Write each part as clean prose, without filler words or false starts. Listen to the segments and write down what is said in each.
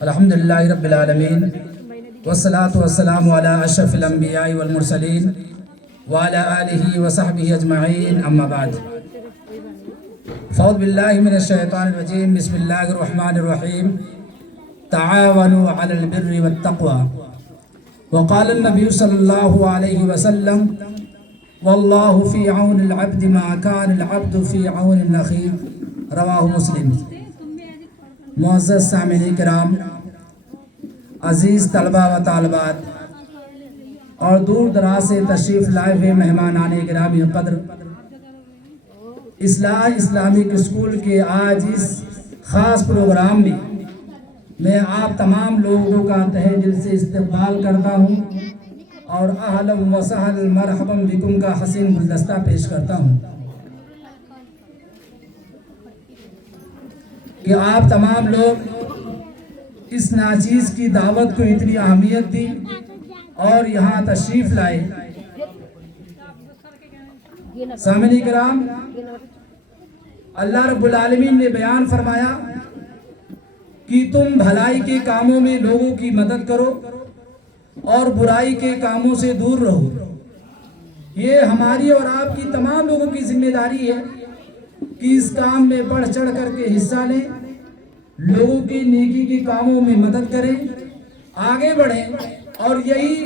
الحمدللہ رب العالمین والصلاة والسلام علی اشرف الانبیاء والمرسلین وعلی آلہ وصحبہ اجمعین اما بعد فاعوذ باللہ من الشیطان الرجیم بسم اللہ الرحمن الرحیم تعاونوا علی البر والتقوى وقال النبی صلی اللہ علیہ وسلم واللہ فی عون العبد ما کان العبد فی عون النخی رواہ مسلم۔ معزز سامعین کرام، عزیز طلبہ و طالبات اور دور دراز سے تشریف لائے ہوئے مہمانان گرامی قدر، اصلاح اسلامک اسکول کے آج اس خاص پروگرام میں آپ تمام لوگوں کا تہہ دل سے استقبال کرتا ہوں اور اہلا و سہلا مرحبا بکم کا حسین گلدستہ پیش کرتا ہوں کہ آپ تمام لوگ اس ناچیز کی دعوت کو اتنی اہمیت دی اور یہاں تشریف لائے۔ سامعین کرام، اللہ رب العالمین نے بیان فرمایا کہ تم بھلائی کے کاموں میں لوگوں کی مدد کرو اور برائی کے کاموں سے دور رہو۔ یہ ہماری اور آپ کی تمام لوگوں کی ذمہ داری ہے کہ اس کام میں بڑھ چڑھ کر کے حصہ لیں، لوگوں کی نیکی کے کاموں میں مدد کریں، آگے بڑھیں، اور یہی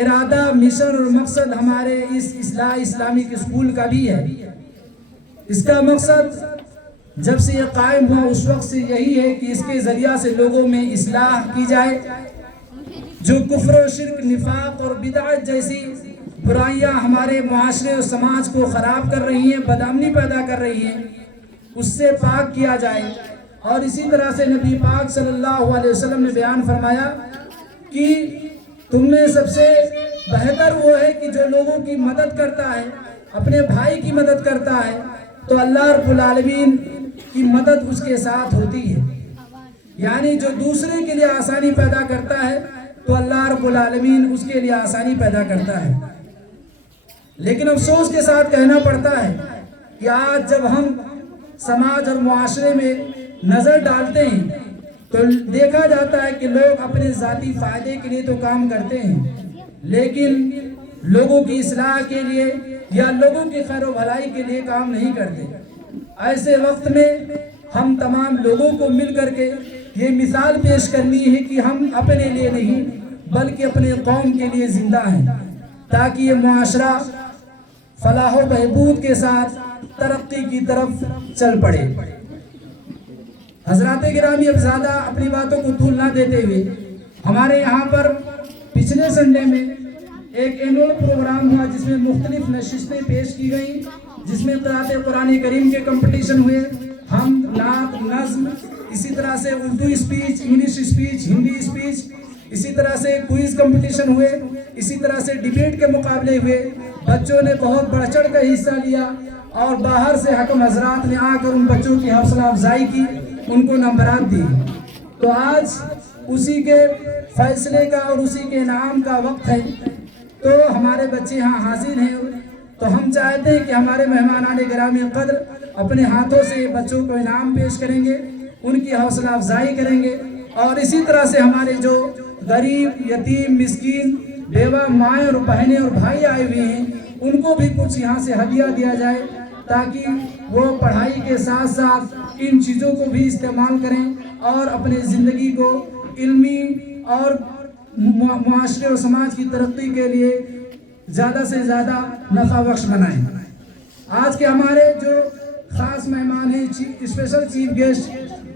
ارادہ، مشن اور مقصد ہمارے اس اصلاح اسلامک اسکول کا بھی ہے۔ اس کا مقصد جب سے یہ قائم ہوا اس وقت سے یہی ہے کہ اس کے ذریعہ سے لوگوں میں اصلاح کی جائے، جو کفر و شرک، نفاق اور بدعت جیسی برائیاں ہمارے معاشرے اور سماج کو خراب کر رہی ہیں، بدامنی پیدا کر رہی ہیں، اس سے پاک کیا جائے۔ اور اسی طرح سے نبی پاک صلی اللہ علیہ وسلم نے بیان فرمایا کہ تم میں سب سے بہتر وہ ہے کہ جو لوگوں کی مدد کرتا ہے، اپنے بھائی کی مدد کرتا ہے، تو اللہ رب العالمین کی مدد اس کے ساتھ ہوتی ہے۔ یعنی جو دوسرے کے لیے آسانی پیدا کرتا ہے تو اللہ رب العالمین اس کے لیے آسانی پیدا کرتا ہے۔ لیکن افسوس کے ساتھ کہنا پڑتا ہے کہ آج جب ہم سماج اور معاشرے میں نظر ڈالتے ہیں تو دیکھا جاتا ہے کہ لوگ اپنے ذاتی فائدے کے لیے تو کام کرتے ہیں، لیکن لوگوں کی اصلاح کے لیے یا لوگوں کی خیر و بھلائی کے لیے کام نہیں کرتے۔ ایسے وقت میں ہم تمام لوگوں کو مل کر کے یہ مثال پیش کرنی ہے کہ ہم اپنے لیے نہیں بلکہ اپنے قوم کے لیے زندہ ہیں، تاکہ یہ معاشرہ فلاح و بہبود کے ساتھ ترقی کی طرف چل پڑے۔ حضرات گرامی، اب زیادہ اپنی باتوں کو طول نہ دیتے ہوئے، ہمارے یہاں پر پچھلے سنڈے میں ایک اینول پروگرام ہوا جس میں مختلف نشستیں پیش کی گئیں، جس میں قرأت قرآن کریم کے کمپٹیشن ہوئے، ہم نعت، نظم، اسی طرح سے Urdu speech, English speech, Hindi speech, اسی طرح سے کوئز کمپٹیشن ہوئے، اسی طرح سے ڈیبیٹ کے مقابلے ہوئے۔ بچوں نے بہت بڑھ چڑھ کر حصہ لیا اور باہر سے حکم حضرات نے آ کر ان بچوں کی حوصلہ افزائی کی، ان کو نمبرات دی۔ تو آج اسی کے فیصلے کا اور اسی کے انعام کا وقت ہے، تو ہمارے بچے یہاں حاضر ہیں، تو ہم چاہتے ہیں کہ ہمارے مہمانان گرامی قدر اپنے ہاتھوں سے بچوں کو انعام پیش کریں گے، ان کی حوصلہ افزائی کریں گے، اور اسی طرح سے ہمارے جو غریب، یتیم، مسکین، بیوہ مائیں اور بہنیں اور بھائی آئے ہوئے ہیں، ان کو بھی کچھ یہاں سے ہدیہ دیا جائے تاکہ وہ پڑھائی کے ساتھ ساتھ ان چیزوں کو بھی استعمال کریں اور اپنے زندگی کو علمی اور معاشرے اور سماج کی ترقی کے لیے زیادہ سے زیادہ نفع بخش بنائیں۔ آج کے ہمارے جو خاص مہمان ہیں، special chief guest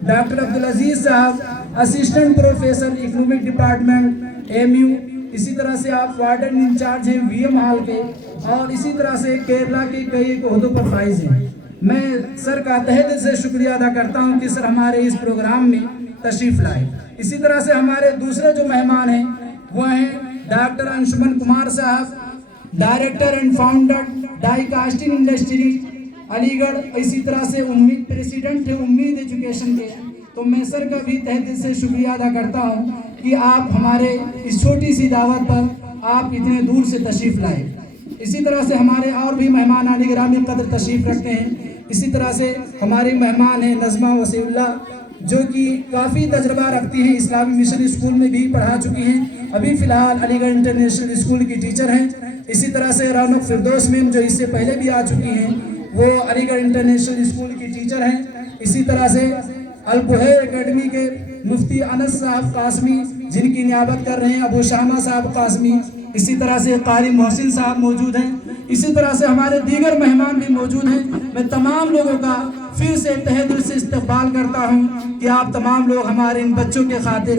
doctor Abdulaziz صاحب، assistant professor economic department AMU، اسی طرح سے آپ وارڈن انچارج ہیں VM ہال کے، اور اسی طرح سے کیرلا کے کئی عہدوں پر فائز ہیں۔ میں سر کا تہہ دل سے شکریہ ادا کرتا ہوں کہ سر ہمارے اس پروگرام میں تشریف لائے۔ اسی طرح سے ہمارے دوسرے جو مہمان ہیں وہ ہیں ڈاکٹر انشمن کمار صاحب، director and founder die casting industry Aligarh, اسی طرح سے پریزیڈنٹ ہیں امید ایجوکیشن کے۔ تو میں سر کا بھی تہہ دل سے شکریہ ادا کرتا ہوں کہ آپ ہمارے اس چھوٹی سی دعوت پر آپ اتنے دور سے تشریف لائے۔ اسی طرح سے ہمارے اور بھی مہمانان گرامی قدر تشریف رکھتے ہیں۔ اسی طرح سے ہمارے مہمان ہیں نظمہ وسیع اللہ، جو کہ کافی تجربہ رکھتی ہیں، اسلامی مشن اسکول میں بھی پڑھا چکی ہیں، ابھی فی الحال علی گڑھ انٹرنیشنل اسکول کی ٹیچر ہیں۔ اسی طرح سے رونق فردوس میم جو اس سے پہلے بھی آ چکی ہیں، وہ علی گڑھ انٹرنیشنل اسکول کی ٹیچر ہیں۔ اسی طرح سے البحیر اکیڈمی کے مفتی انس صاحب قاسمی جن کی نیابت کر رہے ہیں ابو شامہ صاحب قاسمی، اسی طرح سے قاری محسن صاحب موجود ہیں، اسی طرح سے ہمارے دیگر مہمان بھی موجود ہیں۔ میں تمام لوگوں کا پھر سے تہہ دل سے استقبال کرتا ہوں کہ آپ تمام لوگ ہمارے ان بچوں کے خاطر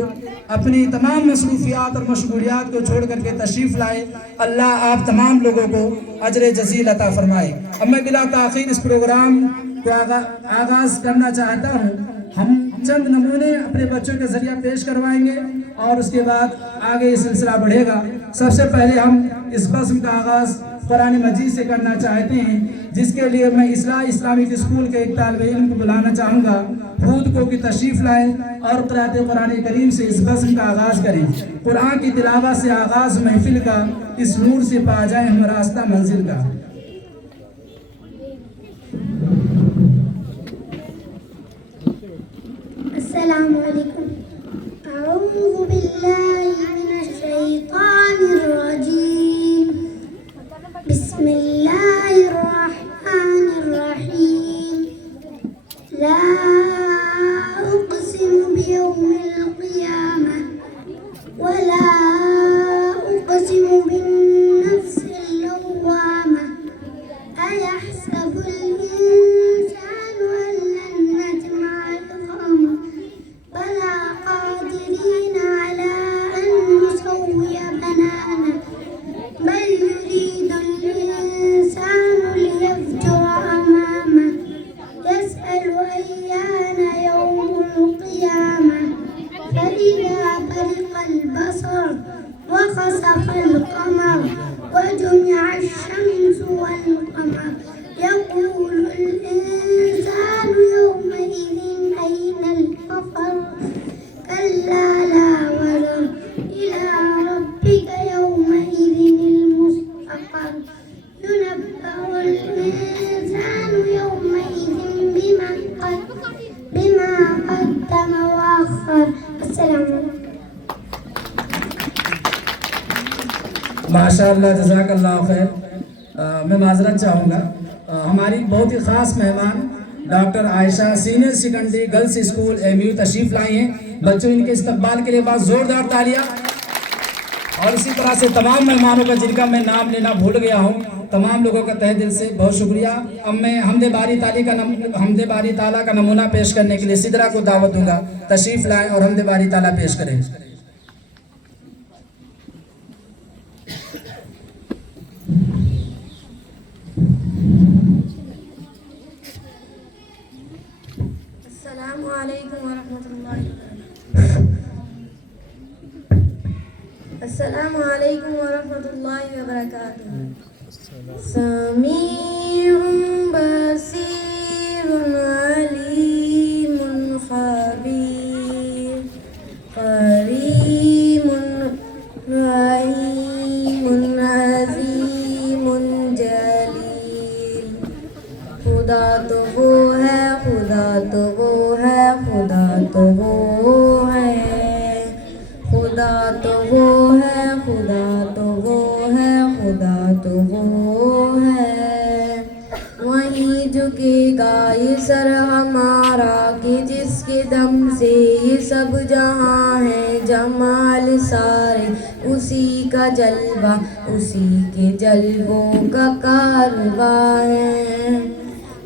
اپنی تمام مصروفیات اور مشغولیات کو چھوڑ کر کے تشریف لائے۔ اللہ آپ تمام لوگوں کو اجر جزیل عطا فرمائے۔ اب میں بلا تاخیر اس پروگرام کو آغاز کرنا چاہتا ہوں۔ ہم چند نمونے اپنے بچوں کے ذریعہ پیش کروائیں گے اور اس کے بعد آگے یہ سلسلہ بڑھے گا۔ سب سے پہلے ہم اس بزم کا آغاز قرآن مجید سے کرنا چاہتے ہیں، جس کے لیے میں اصلاح اسلامک اسکول کے ایک طالب علم کو بلانا چاہوں گا، خود کو کہ تشریف لائیں اور قرأت قرآن کریم سے اس بزم کا آغاز کریں۔ قرآن کی تلاوت سے آغاز محفل کا، اس نور سے پا جائیں ہم راستہ منزل کا۔ السلام علیکم۔ اعوذ باللہ من الشیطان الرجیم، بسم اللہ الرحمن الرحیم۔ لا اقسم بیوم القیامہ ولا اقسم بالنفس اللوامہ، ایحسب الانسان ان لن نجمع عظامہ، بلا قادرین علی ان نسوی بنانہ، بل یرید الانسان لیفجر امامہ، یسأل ایان یوم القیامہ، فإذا برق البصر وخسف القمر وجمع الشمس والقمر، يقول الإنسان يومئذ أين المفر، كلا لا وزر، إلى ربك يومئذ المستقر، ينبأ الإنسان يومئذ بما قدم وأخر۔ السلام علیکم۔ ماشاءاللہ، جزاک اللہ خیر۔ میں معذرت چاہوں گا، ہماری بہت ہی خاص مہمان doctor Ayesha senior secondary girls school MU تشریف لائی ہیں۔ بچوں ان کے استقبال کے لیے بہت زوردار تالیاں۔ اور اسی طرح سے تمام مہمانوں کا جن کا میں نام لینا بھول گیا ہوں، تمام لوگوں کا تہہ دل سے بہت شکریہ۔ اب میں حمد باری تعالیٰ کا نمونہ پیش کرنے کے لیے سدرا کو دعوت دوں گا، تشریف لائیں اور حمد باری تعالیٰ پیش کریں۔ السلام علیکم ورحمۃ اللہ وبرکاتہ۔ السلام علیکم ورحمۃ اللہ وبرکاتہ۔ سمیع بصیر علیم خبیر، قریب رحیم عظیم جلیل۔ خدا تو وہ ہے، خدا تو وہ ہے، خدا تو وہ ہے، خدا تو وہ ہے، خدا تو وہ ہے، خدا تو وہ ہے۔ وہیں جھکے گا یہ سر ہمارا کہ جس کے دم سے یہ سب جہاں ہے، جمال سارے اسی کا جلوہ، اسی کے جلووں کا کارواں ہے۔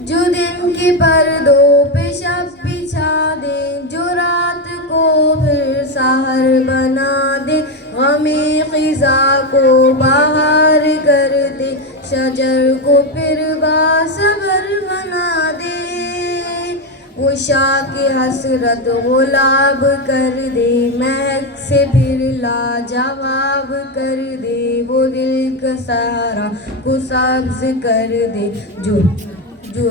جو دن کے پردوں پہ شب بچھا دے، جو رات کو پھر سحر بنا دے، غم خزاں کو بہار کر دے، شجر کو پھر باصبر بنا دے، وہ شاخ حسرت گلاب کر دے، مہک سے پھر لاجواب کر دے، وہ دل کا صحرا کو سبز کر دے، جو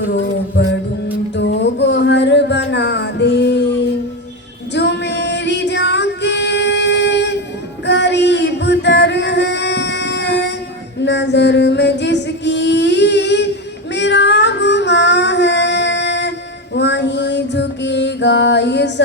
رو پڑوں تو گوہر بنا دے، جو میری جان کے قریب تر ہے، نظر میں جس کی میرا گماں ہے، وہیں جھکے گا یہ سر